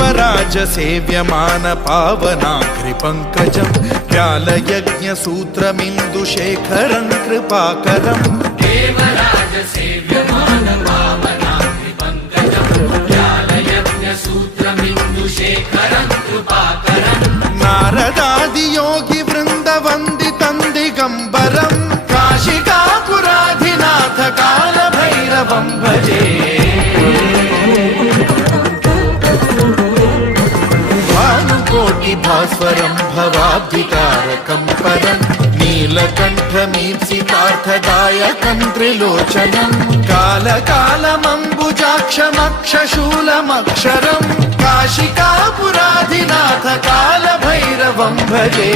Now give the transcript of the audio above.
देवराज सेव्यमान पावनाघ्रिपङ्कजं व्यालयज्ञसूत्रमिन्दुशेखरं कृपाकरं देवराज सेव्यमान पावनाघ्रिपङ्कजं व्यालयज्ञसूत्रमिन्दुशेखरं कृपाकरं नारदादियोगि वृन्दवन्दितं दिगम्बरं काशिकापुराधिनाथ कालभैरवं भजे भास्वरं भवाब्धिकारकं परं नीलकण्ठमीप्सितार्थदायकं त्रिलोचनं कालकालमम्बुजाक्षमक्षशूलमक्षरं काशिकापुराधिनाथ कालभैरवं भजे।